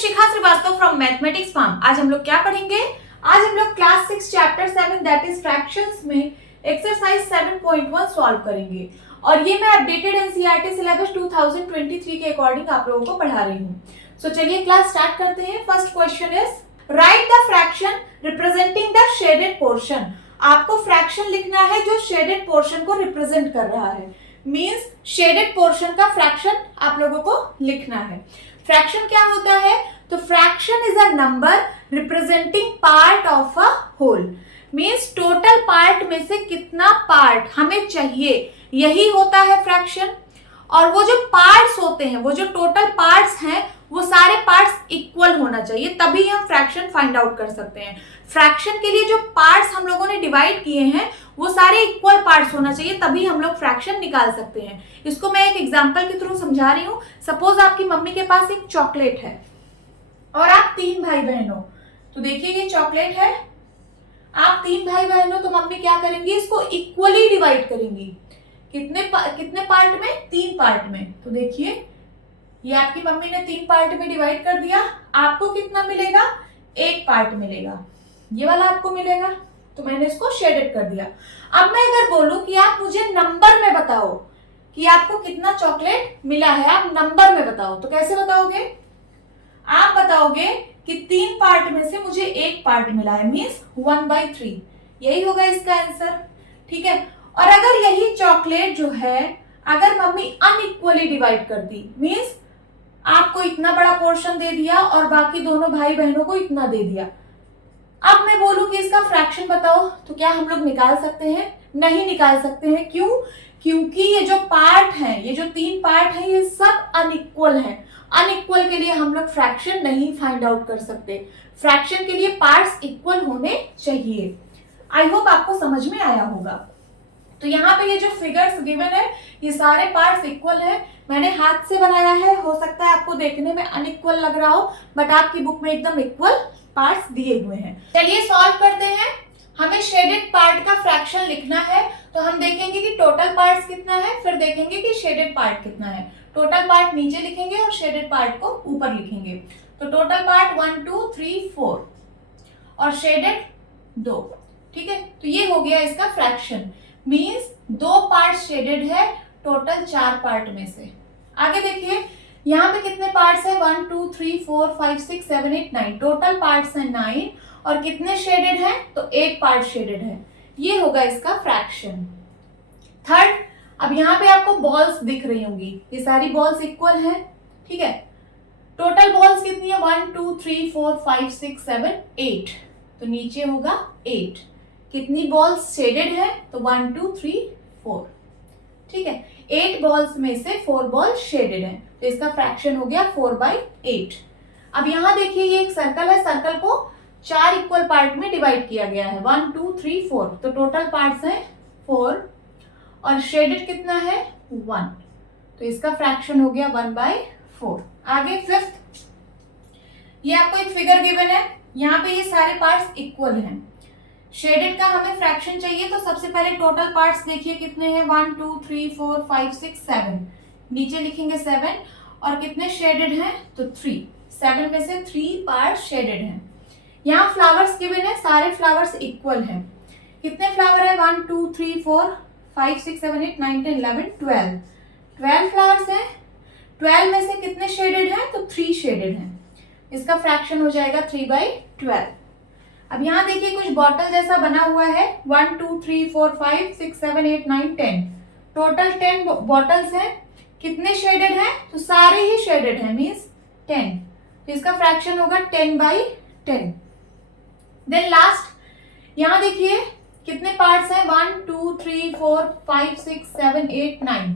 Shikha Srivastava from mathematics farm. आज हम लोग क्या पढ़ेंगे? आज हम लोग class 6 chapter 7 that is fractions में एक्सरसाइज 7.1 सॉल्व करेंगे और ये मैं अपडेटेड एनसीईआरटी सिलेबस 2023 के अकॉर्डिंग आप लोगों को पढ़ा रही हूँ। सो चलिए क्लास स्टार्ट करते हैं। First question is right the fraction representing the shaded portion. आपको फ्रैक्शन लिखना है जो शेडेड पोर्शन को रिप्रेजेंट कर रहा है, मींस शेडेड पोर्शन का फ्रैक्शन आप लोगों को लिखना है। फ्रैक्शन क्या होता है? तो fraction is a number representing part of a whole, means total part में से कितना पार्ट हमें चाहिए, यही होता है फ्रैक्शन। और वो जो पार्ट्स होते हैं, वो जो टोटल पार्ट्स हैं, वो सारे पार्ट्स इक्वल होना चाहिए, तभी हम फ्रैक्शन फाइंड आउट कर सकते हैं। फ्रैक्शन के लिए जो पार्ट्स हम लोगों ने डिवाइड किए हैं वो सारे इक्वल पार्ट्स होना चाहिए, तभी हम लोग फ्रैक्शन निकाल सकते हैं। इसको मैं एक एग्जांपल के थ्रू समझा रही हूँ। सपोज आपकी मम्मी के पास एक चॉकलेट है और आप 3 भाई बहन हो। तो देखिए ये चॉकलेट है, आप 3 भाई बहन हो, तो मम्मी क्या करेंगी, इसको इक्वली डिवाइड करेंगी। कितने पार्ट में? 3 पार्ट में। तो देखिए ये आपकी मम्मी ने 3 पार्ट में डिवाइड कर दिया। आपको कितना मिलेगा? 1 पार्ट मिलेगा, ये वाला आपको मिलेगा। तो मैंने इसको शेडेड कर दिया। अब मैं अगर बोलूं कि आप मुझे नंबर में बताओ कि आपको कितना चॉकलेट मिला है, आप नंबर में बताओ, तो कैसे बताओगे? आप बताओगे कि 3 पार्ट में से मुझे 1 पार्ट मिला है, मींस 1/3। यही होगा इसका आंसर, ठीक है। और अगर यही चॉकलेट जो है अगर मम्मी अनइक्वली डिवाइड कर दी, मींस आपको इतना बड़ा पोर्शन दे दिया और बाकी दोनों भाई बहनों को इतना दे दिया, अब मैं बोलूं कि इसका फ्रैक्शन बताओ, तो क्या हम लोग निकाल सकते हैं? नहीं निकाल सकते हैं। क्यों? क्योंकि ये जो पार्ट है, ये जो 3 पार्ट है, ये सब अनइक्वल है। अनइक्वल के लिए हम लोग फ्रैक्शन नहीं फाइंड आउट कर सकते। फ्रैक्शन के लिए पार्ट्स इक्वल होने चाहिए। आई होप आपको समझ में आया होगा। तो यहाँ पे ये जो फिगर्स गिवन है, ये सारे पार्ट्स इक्वल है। मैंने हाथ से बनाया है, हो सकता है आपको देखने में अनइक्वल लग रहा हो, बट आपकी बुक में एकदम इक्वल पार्ट्स दिए हुए हैं। चलिए सॉल्व करते हैं। हमें शेडेड पार्ट का फ्रैक्शन लिखना है, तो हम देखेंगे कि टोटल पार्ट्स कितना है, फिर देखेंगे कि शेडेड पार्ट कितना है। टोटल पार्ट नीचे लिखेंगे और शेडेड पार्ट को ऊपर लिखेंगे। तो टोटल पार्ट 1 2 3 4 और शेडेड 2, ठीक है। तो ये हो गया इसका फ्रैक्शन, मींस 2 पार्ट शेडेड है टोटल 4 पार्ट में से। आगे देखिए यहाँ पे कितने पार्ट्स है? 1 2 3 4 5 6 7 8 9, टोटल पार्ट्स है 9 और कितने शेडेड है? तो 1 पार्ट शेडेड है। ये होगा इसका फ्रैक्शन। थर्ड, अब यहाँ पे आपको बॉल्स दिख रही होंगी, ये सारी बॉल्स इक्वल है, ठीक है। टोटल बॉल्स कितनी है? 1 2 3 4 5 6 7 8, तो नीचे होगा 8। कितनी बॉल्स शेडेड है? तो 1 2 3 4, ठीक है। 8 बॉल्स में से 4 बॉल शेडेड है, तो इसका फ्रैक्शन हो गया 4/8। अब यहाँ देखिए ये एक सर्कल है, सर्कल को 4 इक्वल पार्ट में डिवाइड किया गया है, 1 2 3 4, तो टोटल पार्ट्स हैं 4 और शेडेड कितना है? 1, तो इसका फ्रैक्शन हो गया 1/4। आगे फिफ्थ, ये आपको एक फिगर गिवन है, यहाँ पे ये सारे पार्ट्स इक्वल हैं। शेडेड का हमें फ्रैक्शन चाहिए, तो सबसे पहले टोटल पार्ट्स देखिए कितने हैं? 1 2 3 4 5 6 7, नीचे लिखेंगे 7 और कितने शेडेड हैं? तो 3। 7 में से 3 पार्ट शेडेड हैं। यहाँ फ्लावर्स गिवन है, सारे फ्लावर्स इक्वल हैं। कितने फ्लावर है? 1 2 3 4 5 6 7 8 9 10 11 12, 12 फ्लावर्स हैं। 12 में से कितने शेडेड हैं? तो 3 शेडेड हैं। इसका फ्रैक्शन हो जाएगा 3/12। अब यहाँ देखिए कुछ बॉटल जैसा बना हुआ है, 1 2 3 4 5 6 7 8 9 10, टोटल 10 बॉटल्स हैं। कितने शेडेड हैं? तो सारे ही शेडेड हैं, मींस 10, तो इसका फ्रैक्शन होगा 10/10। देन लास्ट, यहाँ देखिए कितने पार्ट्स हैं? 1 2 3 4 5 6 7 8 9,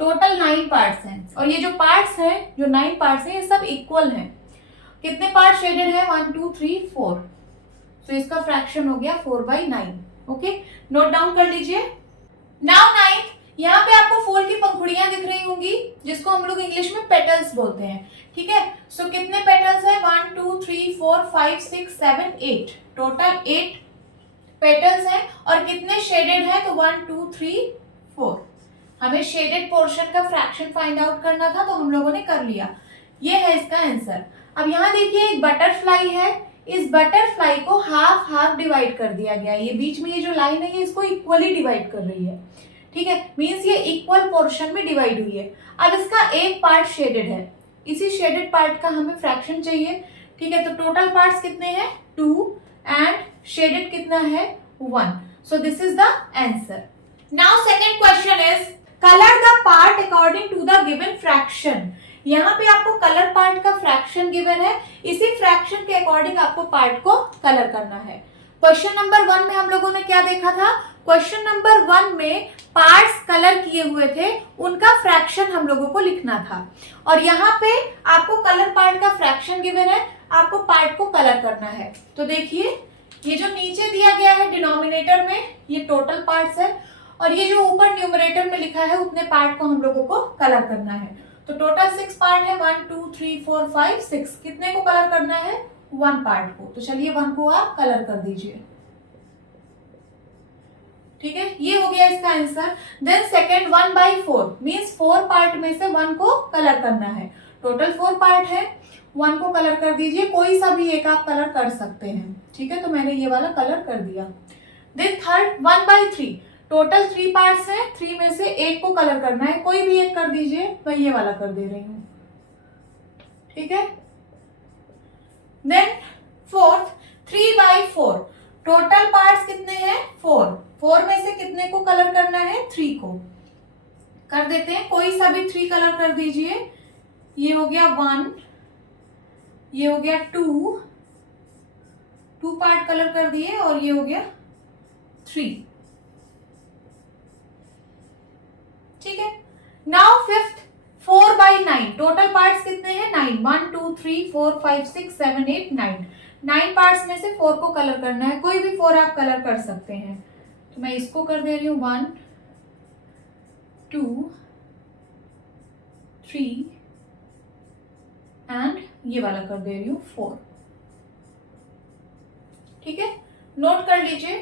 टोटल 9 पार्ट्स हैं। और ये जो पार्ट्स हैं, जो 9 पार्ट्स हैं, ये सब इक्वल हैं। कितने पार्ट शेडेड है? 1 2 3 4, तो इसका फ्रैक्शन हो गया 4/9। ओके, नोट डाउन कर लीजिए। नाउ 9th, यहाँ पे आपको फूल की पंखुड़ियां दिख रही होंगी, जिसको हम लोग इंग्लिश में पेटल्स बोलते हैं, ठीक है। सो कितने पेटल्स है? 1 2 3 4 5 6 7 8, टोटल 8 पेटल्स हैं। और कितने शेडेड है? तो 1 2 3 4। हमें शेडेड पोर्शन का फ्रैक्शन फाइंड आउट करना था, तो हम लोगों ने कर लिया। ये है इसका आंसर। अब यहाँ देखिए एक बटरफ्लाई है, इस बटरफ्लाई को हाफ हाफ डिवाइड कर दिया गया। ये बीच में ये जो लाइन है ये इसको इक्वली डिवाइड कर रही है, ठीक है, मीन्स ये इक्वल पोर्शन में डिवाइड हुई है। अब इसका एक पार्ट शेडेड है, इसी शेडेड पार्ट का हमें फ्रैक्शन चाहिए, ठीक है। तो टोटल पार्ट्स कितने हैं 2 एंड शेडेड कितना है 1। So this is the answer. Now second question is colour the part according to the given fraction. यहाँ पे आपको कलर पार्ट का फ्रैक्शन गिवन है, इसी फ्रैक्शन के अकॉर्डिंग आपको पार्ट को कलर करना है। क्वेश्चन नंबर 1 में हम लोगों ने क्या देखा था, क्वेश्चन नंबर 1 में पार्ट्स कलर किए हुए थे, उनका फ्रैक्शन हम लोगों को लिखना था। और यहाँ पे आपको कलर पार्ट का फ्रैक्शन गिवन है, आपको पार्ट को कलर करना है। तो देखिए ये जो नीचे दिया गया है डिनोमिनेटर में ये टोटल पार्ट्स है, और ये जो ऊपर न्यूमरेटर में लिखा है उतने पार्ट को हम लोगों को कलर करना है। तो टोटल 6 पार्ट है, 1 2 3 4 5 6, कितने को कलर करना है 1 पार्ट को। तो चलिए 1 को आप कलर कर दीजिए, ठीक है, ये हो गया इसका answer. Then second 1/4 means 4 part में से 1 को कलर करना है। टोटल 4 पार्ट है, 1 को कलर कर दीजिए, कोई सा भी एक आप कलर कर सकते हैं, ठीक है। तो मैंने ये वाला कलर कर दिया। देन थर्ड 1/3 टोटल 3 पार्ट्स हैं, 3 में से एक को कलर करना है, कोई भी एक कर दीजिए, मैं ये वाला कर दे रही हूं, ठीक है। देन फोर्थ 3/4 टोटल पार्ट्स कितने हैं 4 में से कितने को कलर करना है 3 को कर देते हैं, कोई सा भी 3 कलर कर दीजिए। ये हो गया 1, ये हो गया 2 पार्ट कलर कर दिए, और ये हो गया 3, ठीक है। नाउ फिफ्थ 4/9 टोटल पार्ट्स कितने हैं 9, 1 2 3 4 5 6 7 8 9 पार्ट्स में से 4 को कलर करना है, कोई भी 4 आप कलर कर सकते हैं। तो मैं इसको कर दे रही हूं 1 2 3 एंड ये वाला कर दे रही हूं 4, ठीक है, नोट कर लीजिए।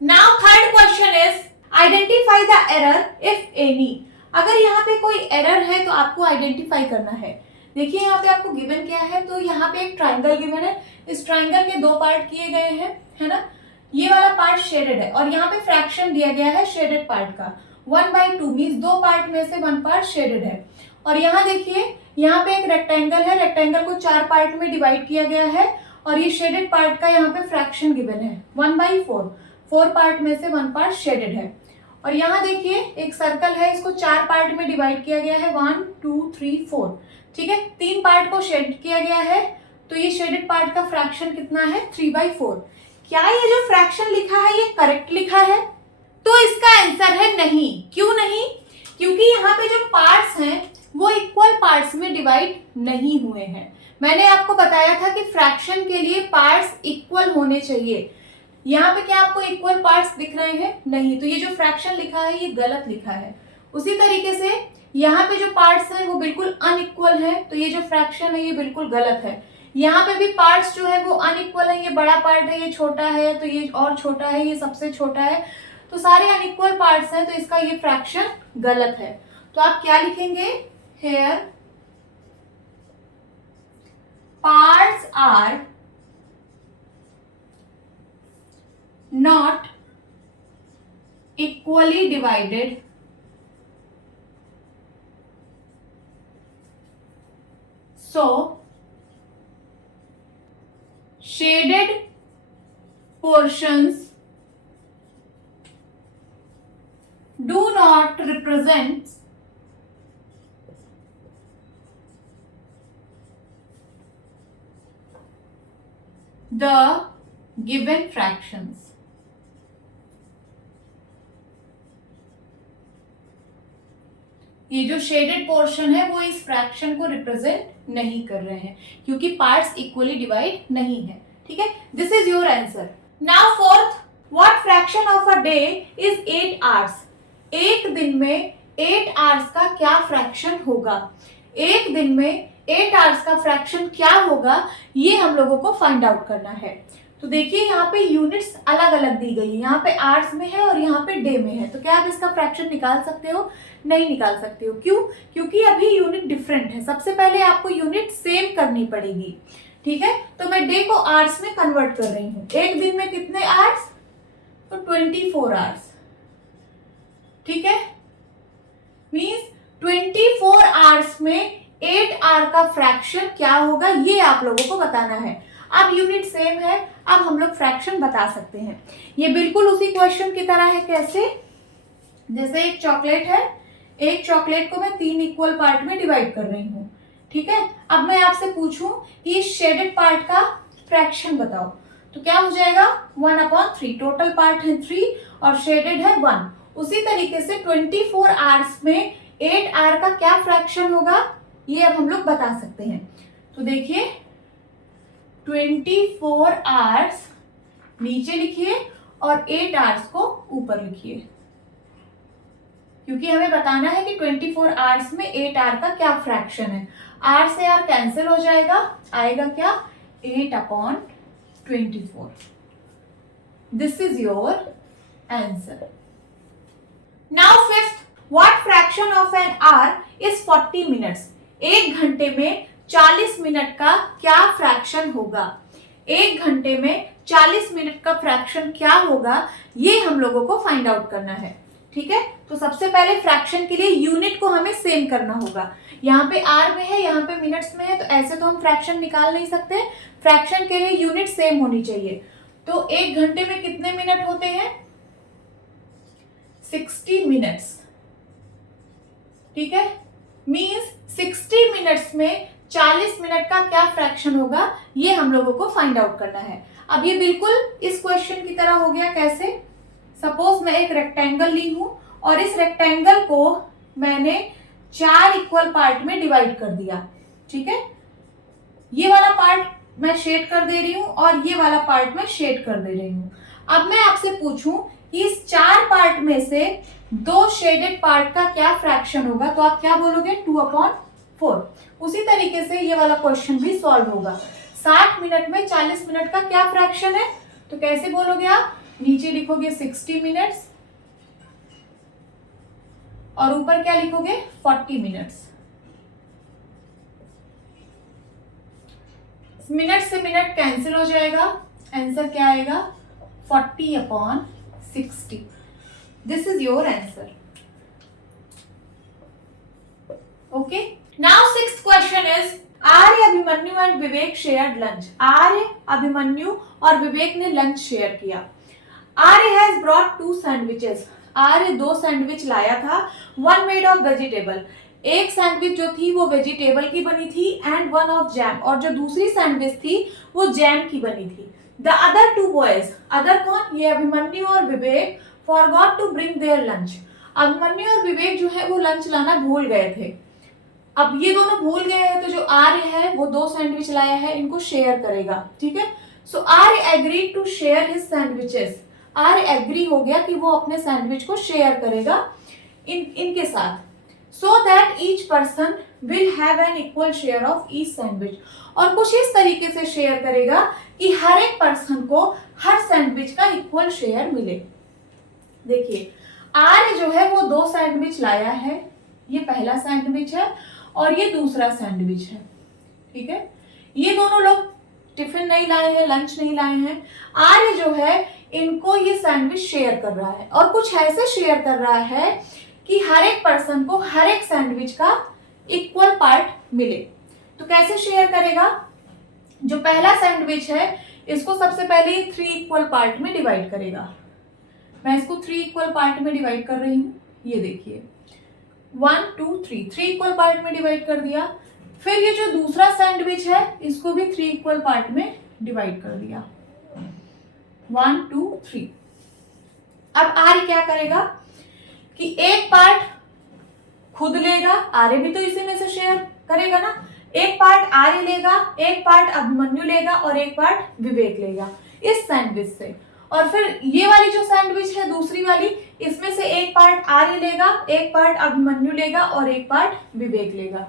Now third question is identify the error if any. अगर यहाँ पे कोई एरर है तो आपको आइडेंटिफाई करना है। देखिए यहाँ पे आपको गिवन क्या है, तो यहाँ पे एक ट्राइंगल गिवन है, इस ट्राइंगल के 2 पार्ट किए गए हैं, है ना। ये वाला पार्ट शेडेड है, और यहाँ पे फ्रैक्शन दिया गया है शेडेड पार्ट का 1/2 मीन्स 2 पार्ट में से 1 पार्ट शेडेड है। और यहाँ देखिए यहाँ पे एक रेक्टेंगल है, रेक्टेंगल को 4 पार्ट में डिवाइड किया गया है, और ये शेडेड पार्ट का यहाँ पे फ्रैक्शन गिवन है 1/4, 4 पार्ट में से 1 पार्ट शेडेड है। और यहाँ देखिए एक सर्कल है, इसको 4 पार्ट में डिवाइड किया गया है 1 2 3 4, ठीक है, 3 पार्ट को शेड किया गया है, तो ये शेडेड पार्ट का फ्रैक्शन कितना है 3/4। क्या ये जो फ्रैक्शन लिखा है ये करेक्ट लिखा है? तो इसका आंसर है नहीं। क्यों नहीं? क्योंकि यहाँ पे जो पार्ट्स हैं वो इक्वल पार्ट्स में डिवाइड नहीं हुए हैं। मैंने आपको बताया था कि फ्रैक्शन के लिए पार्ट्स इक्वल होने चाहिए। यहाँ पे क्या आपको इक्वल पार्ट्स दिख रहे हैं? नहीं, तो ये जो फ्रैक्शन लिखा है ये गलत लिखा है। उसी तरीके से यहाँ पे जो पार्ट्स हैं वो बिल्कुल अनइक्वल है, तो ये जो फ्रैक्शन है ये बिल्कुल गलत है। यहाँ पे भी पार्ट्स जो है वो अनइक्वल है, ये बड़ा पार्ट है, ये छोटा है, तो ये और छोटा है, ये सबसे छोटा है, तो सारे अनइक्वल पार्ट्स हैं, तो इसका ये फ्रैक्शन गलत है। तो आप क्या लिखेंगे? Here parts are not equally divided so shaded portions do not represent the given fractions। ये जो शेडेड पोर्शन है वो इस फ्रैक्शन को रिप्रेजेंट नहीं कर रहे हैं क्योंकि पार्ट्स इक्वली डिवाइड नहीं है, ठीक है। This is your answer. Now fourth, what fraction of a day is 8 hours. एक दिन में 8 आवर्स का क्या फ्रैक्शन होगा? एक दिन में 8 आवर्स का फ्रैक्शन क्या होगा ये हम लोगों को फाइंड आउट करना है। तो देखिए यहाँ पे यूनिट्स अलग अलग दी गई है, यहाँ पे आवर्स में है और यहाँ पे डे में है। तो क्या आप इसका फ्रैक्शन निकाल सकते हो? नहीं निकाल सकते हो। क्यों? क्योंकि अभी यूनिट डिफरेंट है। सबसे पहले आपको यूनिट सेम करनी पड़ेगी, ठीक है। तो मैं डे को आवर्स में कन्वर्ट कर रही हूँ। एक दिन में कितने आवर्स? तो 24 आवर्स, ठीक है। मीन्स 24 आवर्स में 8 आवर का फ्रैक्शन क्या होगा, ये आप लोगों को बताना है। अब यूनिट सेम है, अब हम लोग फ्रैक्शन बता सकते हैं। ये बिल्कुल उसी क्वेश्चन की तरह है। कैसे? जैसे एक चॉकलेट है, एक चॉकलेट को मैं 3 इक्वल पार्ट में डिवाइड कर रही हूँ, ठीक है। अब मैं आपसे पूछूं कि इस शेडेड पार्ट का फ्रैक्शन बताओ, तो क्या हो जाएगा? 1/3। टोटल पार्ट है 3 और शेडेड है 1। उसी तरीके से 24 आवर्स में 8 आवर का क्या फ्रैक्शन होगा, ये अब हम लोग बता सकते हैं। तो देखिए 24 आवर्स नीचे लिखिए और 8 आवर्स को ऊपर लिखिए, क्योंकि हमें बताना है कि 24 आवर्स में 8 आवर का क्या फ्रैक्शन है। आर से आर कैंसिल हो जाएगा, आएगा क्या? 8/24। This is your answer. Now fifth, what fraction of an hour is 40 minutes? एक घंटे में 40 मिनट का क्या फ्रैक्शन होगा? एक घंटे में 40 मिनट का फ्रैक्शन क्या होगा, ये हम लोगों को फाइंड आउट करना है, ठीक है। तो सबसे पहले फ्रैक्शन के लिए यूनिट को हमें सेम करना होगा। यहाँ पे आर में है, यहाँ पे मिनट्स में है, तो ऐसे तो हम फ्रैक्शन निकाल नहीं सकते। फ्रैक्शन के लिए यूनिट सेम होनी चाहिए। तो एक घंटे में कितने मिनट होते हैं? 60 मिनट्स, ठीक है। मींस 60 मिनट्स में 40 मिनट का क्या फ्रैक्शन होगा, ये हम लोगों को फाइंड आउट करना है। अब ये बिल्कुल इस क्वेश्चन की तरह हो गया। कैसे? सपोज मैं एक रेक्टेंगल ली हूं और इस रेक्टेंगल को मैंने 4 इक्वल पार्ट में डिवाइड कर दिया, ठीक है। ये वाला पार्ट मैं शेड कर दे रही हूं और ये वाला पार्ट मैं शेड कर दे रही हूं। अब मैं आपसे पूछूं कि इस 4 पार्ट में से 2 शेडेड पार्ट का क्या फ्रैक्शन होगा, तो आप क्या बोलोगे? 2/4। उसी तरीके से ये वाला क्वेश्चन भी सॉल्व होगा। 60 मिनट में 40 मिनट का क्या फ्रैक्शन है, तो कैसे बोलोगे आप? नीचे लिखोगे 60 मिनट्स और ऊपर क्या लिखोगे? 40 मिनट्स। मिनट से मिनट कैंसिल हो जाएगा, आंसर क्या आएगा? 40/60। This is your answer. Okay, now sixth question is, Arya, Abhimanyu and Vivek shared lunch. Arya, Abhimanyu और विवेक ने लंच शेयर किया। Arya has brought 2 sandwiches. Arya 2 sandwich लाया था। वन मेड ऑफ वेजिटेबल, एक सैंडविच जो थी वो वेजिटेबल की बनी थी, एंड वन ऑफ जैम, और जो दूसरी सैंडविच थी वो जैम की बनी थी। द अदर 2 बॉयज, अदर कौन? ये अभिमन्यु और Vivek, forgot to bring their lunch. Abhimanyu और विवेक जो है वो लंच लाना भूल गए थे। अब ये दोनों भूल गए हैं, तो जो आर्य है वो 2 सैंडविच लाया है, इनको शेयर करेगा, ठीक है। So Arya agree to share his sandwiches. Arya agree हो गया कि वो अपने सैंडविच को शेयर करेगा इनके साथ, so that each person will have an equal share of each sandwich. और कुछ इस तरीके से शेयर करेगा कि हर एक पर्सन को हर सैंडविच का इक्वल शेयर मिले। देखिए आर्य जो है वो 2 सैंडविच लाया है, ये पहला सैंडविच है और ये दूसरा सैंडविच है, ठीक है। ये दोनों लोग टिफिन नहीं लाए हैं, लंच नहीं लाए हैं। आर्य जो है इनको ये सैंडविच शेयर कर रहा है, और कुछ ऐसे शेयर कर रहा है कि हर एक पर्सन को हर एक सैंडविच का इक्वल पार्ट मिले। तो कैसे शेयर करेगा? जो पहला सैंडविच है इसको सबसे पहले 3 इक्वल पार्ट में डिवाइड करेगा। मैं इसको 3 इक्वल पार्ट में डिवाइड कर रही हूँ, ये देखिए 1 2 3 इक्वल पार्ट में डिवाइड कर दिया। फिर ये जो दूसरा सैंडविच है इसको भी 3 इक्वल पार्ट में डिवाइड कर दिया, 1 2 3। अब आर्य क्या करेगा कि एक पार्ट खुद लेगा, आर्य भी तो इसी में से शेयर करेगा ना। एक पार्ट आर्य लेगा, एक पार्ट अभिमन्यु लेगा और एक पार्ट विवेक लेगा इस सैंडविच से। और फिर ये वाली जो सैंडविच है दूसरी वाली, इसमें से एक पार्ट आर्य लेगा, एक पार्ट अभिमन्यु लेगा और एक पार्ट विवेक लेगा।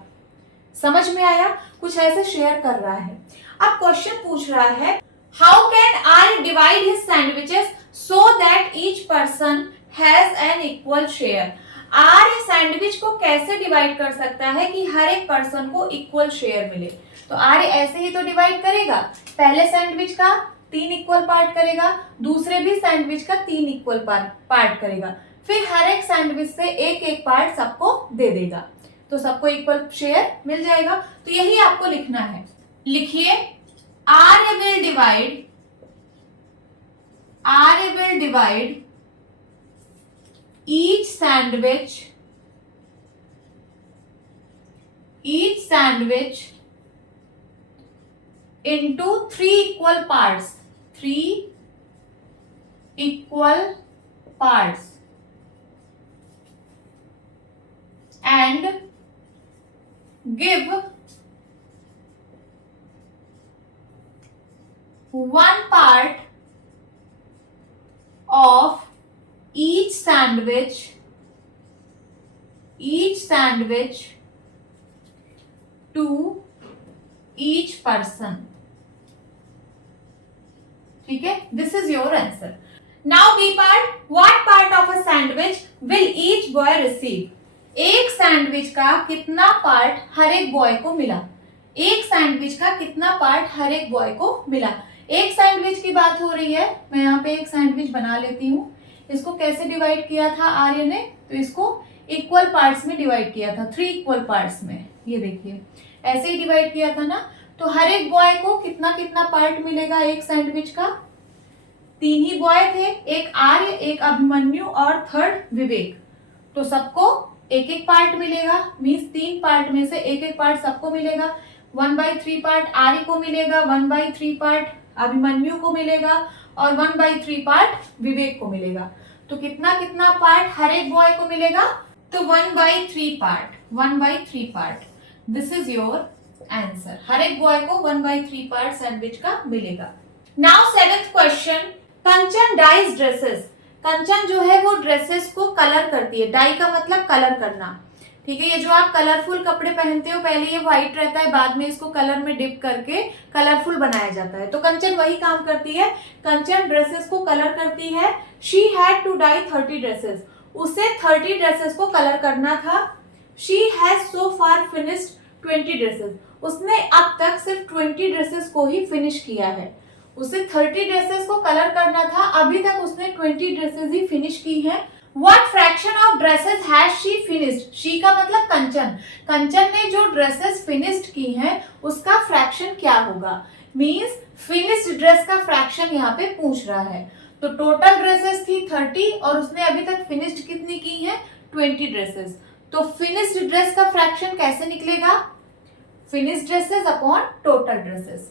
समझ में आया? कुछ ऐसे शेयर कर रहा है। अब क्वेश्चन पूछ रहा है, how can Arya divide his sandwiches so that each person has an equal share. Arya sandwich को कैसे डिवाइड कर सकता है कि हर एक पर्सन को इक्वल शेयर मिले। तो आर्य ऐसे ही तो डिवाइड करेगा, पहले सैंडविच का 3 इक्वल पार्ट करेगा, दूसरे भी सैंडविच का 3 इक्वल पार्ट करेगा, फिर हर एक सैंडविच से एक एक पार्ट सबको दे देगा, तो सबको इक्वल शेयर मिल जाएगा। तो यही आपको लिखना है। लिखिए Arya will divide each sandwich into 3 equal parts, 3 equal parts, and give one part of each sandwich to each person। ठीक है, this is your answer. Now B part, what part of a sandwich will each boy receive. एक sandwich का कितना part हर एक boy को मिला, एक sandwich का कितना पार्ट हर एक बॉय को मिला। एक सैंडविच की बात हो रही है, मैं यहाँ पे एक सैंडविच बना लेती हूँ। इसको कैसे डिवाइड किया था आर्य ने, तो इसको इक्वल पार्ट्स में डिवाइड किया था, 3 इक्वल पार्ट्स में। ये देखिए ऐसे ही डिवाइड किया था ना। तो हर एक बॉय को कितना कितना पार्ट मिलेगा एक सैंडविच का, 3 ही बॉय थे, एक आर्य, एक अभिमन्यु और थर्ड विवेक, तो सबको एक एक पार्ट मिलेगा। मीन्स 3 पार्ट में से एक एक पार्ट सबको मिलेगा। 1/3 पार्ट आर्य को मिलेगा, 1/3 पार्ट अभिमन्यु को मिलेगा और 1/3 पार्ट विवेक को मिलेगा। तो कितना कितना पार्ट हर एक बॉय को मिलेगा, तो 1/3 part. This is your answer. हर एक बॉय को 1/3 पार्ट सैंडविच का मिलेगा। Now 7th question, Kanchan dyes dresses. Kanchan जो है वो ड्रेसेस को कलर करती है। डाई का मतलब कलर करना, ठीक है। ये जो आप कलरफुल कपड़े पहनते हो, पहले ये व्हाइट रहता है, बाद में इसको कलर में डिप करके कलरफुल बनाया जाता है। तो कंचन वही काम करती है, कंचन ड्रेसेस को कलर करती है। She had to dye 30 dresses. उसे 30 ड्रेसेस को कलर करना था। She has so far finished 20 dresses. उसने अब तक सिर्फ 20 ड्रेसेस को ही फिनिश किया है। उसे 30 ड्रेसेस को कलर करना था, अभी तक उसने 20 ड्रेसेस ही फिनिश की है। What fraction of dresses has she finished? she का मतलब कंचन। कंचन ने जो ड्रेसेस फिनिश्ड की हैं उसका फ्रैक्शन क्या होगा। मीन्स फिनिश्ड ड्रेस का फ्रैक्शन यहाँ पे पूछ रहा है। तो टोटल ड्रेसेस थी 30 और उसने अभी तक फिनिश्ड कितनी की है, 20 ड्रेसेस। तो फिनिश्ड ड्रेस का फ्रैक्शन कैसे निकलेगा, finished dresses upon total dresses.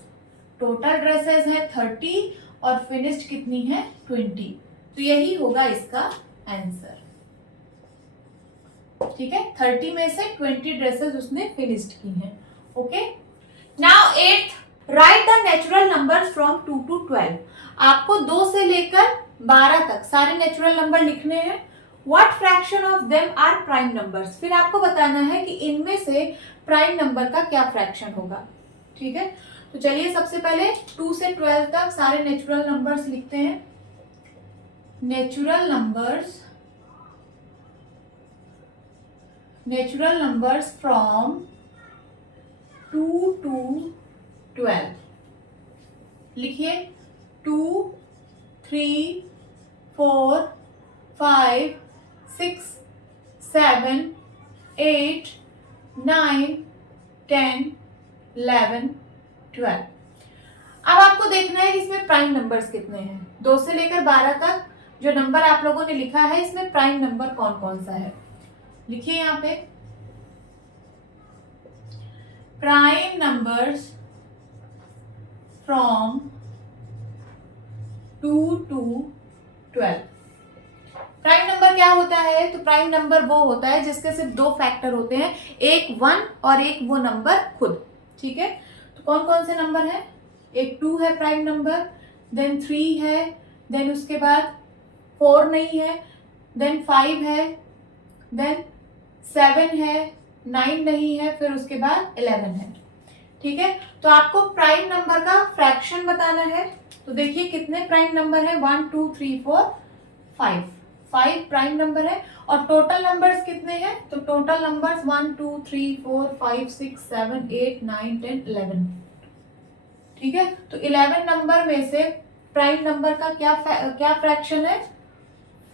Total dresses है 30 और फिनिश्ड कितनी है, 20। तो यही होगा इसका आंसर। ठीक है, 30 में से 20 ड्रेसेस उसने फिनिश्ड की हैं। Okay, now 8th, right the natural numbers from 2 to 12। आपको 2 से लेकर 12 तक सारे नेचुरल नंबर लिखने हैं। What fraction of them are prime numbers. फिर आपको बताना है कि इनमें से प्राइम नंबर का क्या फ्रैक्शन होगा। ठीक है, तो चलिए सबसे पहले 2 से 12 तक सारे नेचुरल नंबर्स लिखते हैं। Natural numbers from 2 to 12। लिखिए 2, 3, 4, 5, 6, 7, 8, 9, 10, 11, 12। अब आपको देखना है कि इसमें प्राइम नंबर्स कितने हैं। 2 से लेकर 12 तक जो नंबर आप लोगों ने लिखा है, इसमें प्राइम नंबर कौन कौन सा है, लिखिए यहाँ पे। Prime numbers from 2 to 12। Prime number क्या होता है, तो प्राइम नंबर वो होता है जिसके सिर्फ 2 फैक्टर होते हैं, एक 1 और एक वो नंबर खुद। ठीक है, तो कौन कौन से नंबर है, एक 2 है प्राइम नंबर, देन 3 है, देन उसके बाद 4 नहीं है, देन 5 है, देन 7 है, 9 नहीं है, फिर उसके बाद 11 है। ठीक है, तो आपको प्राइम नंबर का फ्रैक्शन बताना है। तो देखिए कितने प्राइम नंबर है, 1 2 3 4 5, 5 प्राइम नंबर है। और टोटल नंबर्स कितने हैं, तो टोटल नंबर्स 1 2 3 4 5 6 7 8 9 10 11। ठीक है, तो 11 नंबर में से प्राइम नंबर का क्या फ्रैक्शन है,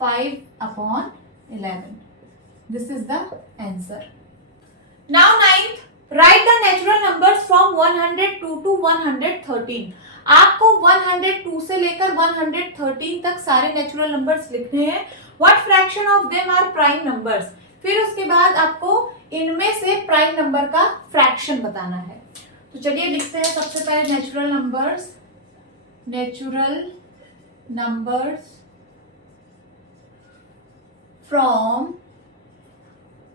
5/11। This is the answer. Now 9th, write the natural numbers from 102 to 113। आपको 102 से लेकर 113 तक सारे नेचुरल नंबर्स लिखने हैं। What fraction of them are prime numbers. फिर उसके बाद आपको इनमें से प्राइम नंबर का फ्रैक्शन बताना है। तो चलिए लिखते हैं सबसे पहले नेचुरल नंबर्स फ्रॉम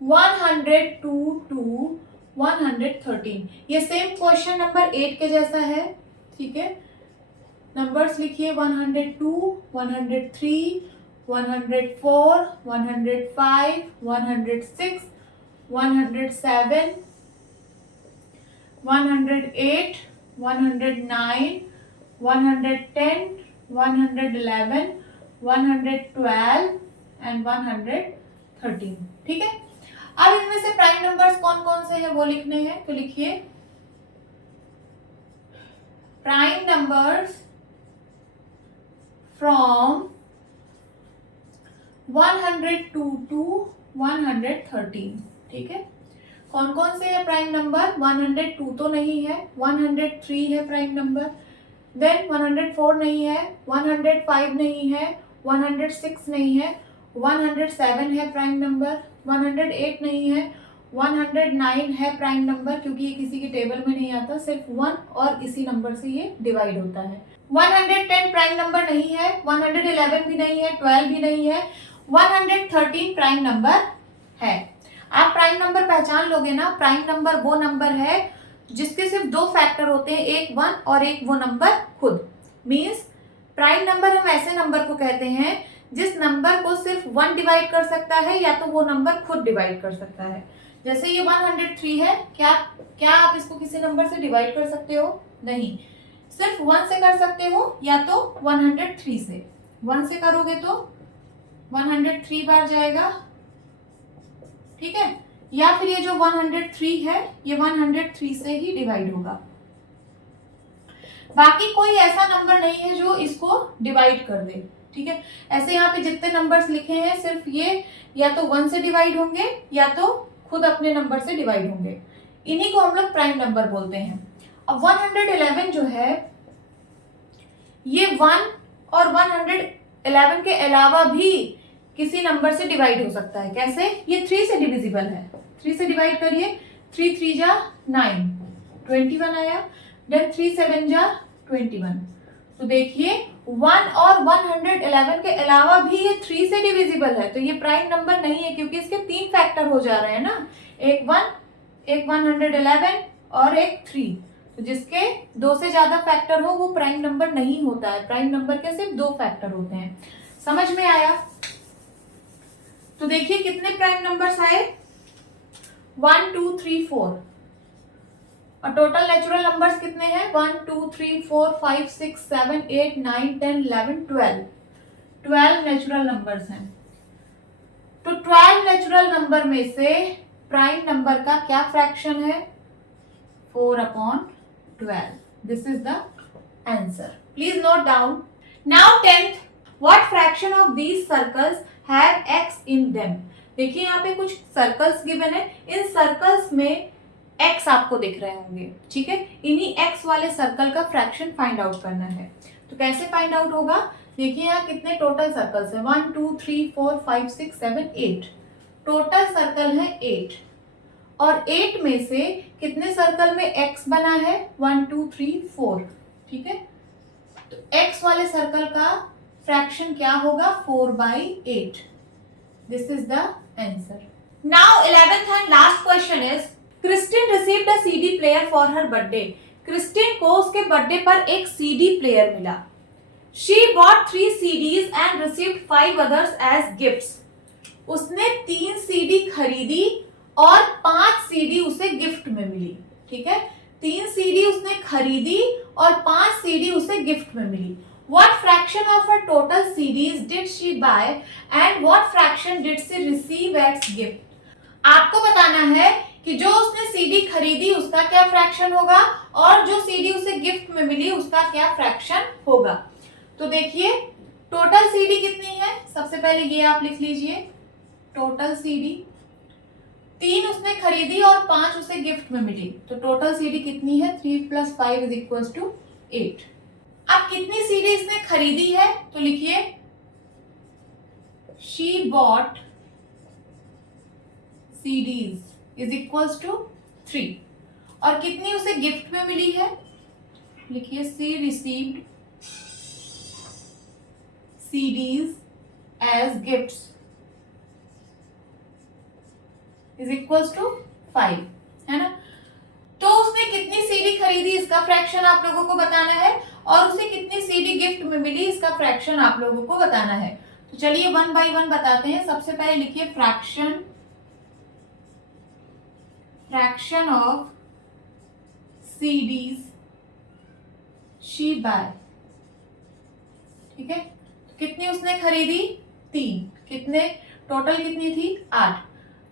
102 टू 113। ये सेम क्वेश्चन नंबर 8 के जैसा है। ठीक है, नंबर्स लिखिए 102, 103, 104, 105, 106, 107, 108, 109, 110, 111, 112 एंड 113। ठीक है, अब इनमें से प्राइम नंबर्स कौन कौन से हैं वो लिखने हैं। तो लिखिए प्राइम नंबर्स फ्रॉम 102 टू 113। ठीक है, कौन कौन से है प्राइम नंबर, 102 तो नहीं है, 103 है प्राइम नंबर, देन 104 नहीं है, 105 नहीं है, 106 नहीं है, 107 है प्राइम नंबर, 108 नहीं है, 109 है प्राइम नंबर, क्योंकि ये किसी की टेबल में नहीं आता, सिर्फ 1 और इसी नंबर से ये डिवाइड होता है। 110 प्राइम नंबर नहीं है, 111 भी नहीं है, 12 भी नहीं है, 113 प्राइम नंबर है। आप प्राइम नंबर पहचान लोगे ना, प्राइम नंबर वो नंबर है जिसके सिर्फ दो फैक्टर होते हैं, एक 1 और एक वो नंबर खुद। मींस प्राइम नंबर हम ऐसे नंबर को कहते हैं जिस नंबर को सिर्फ 1 डिवाइड कर सकता है या तो वो नंबर खुद डिवाइड कर सकता है। जैसे ये 103 है, क्या आप इसको किसी नंबर से डिवाइड कर सकते हो? नहीं, सिर्फ 1 से कर सकते हो या तो 103 से। 1 से करोगे तो 103 बार जाएगा, ठीक है, या फिर ये जो 103 है ये 103 से ही डिवाइड होगा। बाकी कोई ऐसा नंबर नहीं है जो इसको डिवाइड कर दे। ठीक है, ऐसे यहाँ पे जितने नंबर्स लिखे हैं सिर्फ ये या तो 1 से डिवाइड होंगे या तो खुद अपने नंबर से डिवाइड होंगे। इन्हीं को हम लोग प्राइम नंबर बोलते हैं। अब 111 जो है ये 1 और 111 के अलावा भी किसी नंबर से डिवाइड हो सकता है। कैसे? ये 3 से डिविजिबल है। 3 से डिवाइड करिए, 3 3 जा 9, 21 आया, देन 3 7 जा 21। तो देखिए 1 और 111 के अलावा भी ये 3 से डिविजिबल है, तो ये प्राइम नंबर नहीं है क्योंकि इसके 3 फैक्टर हो जा रहे हैं ना, एक 1, एक 111 और एक 3। तो जिसके 2 से ज्यादा फैक्टर हो वो प्राइम नंबर नहीं होता है। प्राइम नंबर के सिर्फ 2 फैक्टर होते हैं। समझ में आया? तो देखिए कितने प्राइम नंबर्स आए, 1 2 3 4, और टोटल नेचुरल नंबर्स कितने हैं, 1 2 3 4 5 6 7 8 9 10 11 12 नेचुरल नंबर्स हैं। तो 12 नेचुरल नंबर में से प्राइम नंबर का क्या फ्रैक्शन है, 4/12। This is the answer. Please note down. Now 10th, what fraction of these circles have x in them. देखिए यहाँ पे कुछ सर्कल्स गिवन है, इन सर्कल्स में x आपको दिख रहे होंगे। ठीक है, इन्हीं x वाले सर्कल का फ्रैक्शन फाइंड आउट करना है। तो कैसे फाइंड आउट होगा, देखिए यहाँ कितने टोटल सर्कल्स है, 1 2 3 4 5 6 7 8, टोटल सर्कल है 8, और 8 में से कितने सर्कल में x बना है, 1 2 3 4। ठीक है, तो x वाले सर्कल का फ्रैक्शन क्या होगा, 4/8। This is the answer. Now 11th and last question is, Kristin received a CD player for her birthday. Kristin को उसके बर्थडे पर एक सीडी प्लेयर मिला। She bought 3 CDs and received 5 others as gifts. उसने 3 CD खरीदी और 5 CD उसे gift में मिली। ठीक है, 3 सीडी उसने खरीदी और 5 सीडी उसे गिफ्ट में मिली। What fraction of her total CDs did she buy and what fraction did she receive as gift? आपको बताना है कि जो उसने सीडी खरीदी उसका क्या फ्रैक्शन होगा और जो सीडी उसे गिफ्ट में मिली उसका क्या फ्रैक्शन होगा। तो देखिए टोटल सीडी कितनी है, सबसे पहले ये आप लिख लीजिए। टोटल सीडी 3 उसने खरीदी और 5 उसे गिफ्ट में मिली, तो टोटल सीडी कितनी है 3 + 5 = 8। अब कितनी सीडी इसने खरीदी है तो लिखिए she bought CDs = 3 और कितनी उसे गिफ्ट में मिली है, लिखिए she received CDs as gifts = 5, है ना। तो उसने कितनी सीडी खरीदी इसका फ्रैक्शन आप लोगों को बताना है और उसे कितनी सीडी गिफ्ट में मिली इसका फ्रैक्शन आप लोगों को बताना है। तो चलिए 1 बाय 1 बताते हैं। सबसे पहले लिखिए fraction of CDs she buy, ठीक है। तो कितनी उसने खरीदी 3, कितने टोटल कितनी थी 8,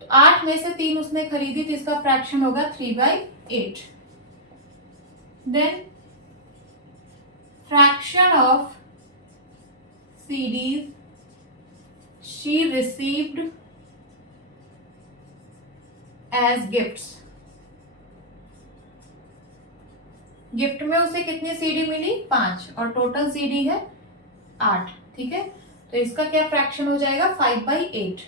तो 8 में से 3 उसने खरीदी तो इसका फ्रैक्शन होगा 3/8। Then fraction of CDs she received as gifts, gift में उसे कितनी सीडी मिली 5 और टोटल सीडी है 8, ठीक है। तो इसका क्या फ्रैक्शन हो जाएगा 5/8।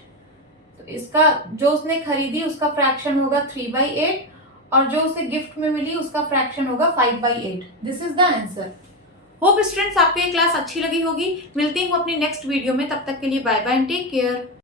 तो इसका जो उसने खरीदी उसका फ्रैक्शन होगा 3/8 और जो उसे गिफ्ट में मिली उसका फ्रैक्शन होगा 5/8। This is the answer. Hope students आपको ये क्लास अच्छी लगी होगी। मिलती हूँ अपनी नेक्स्ट वीडियो में, तब तक के लिए bye bye and take care.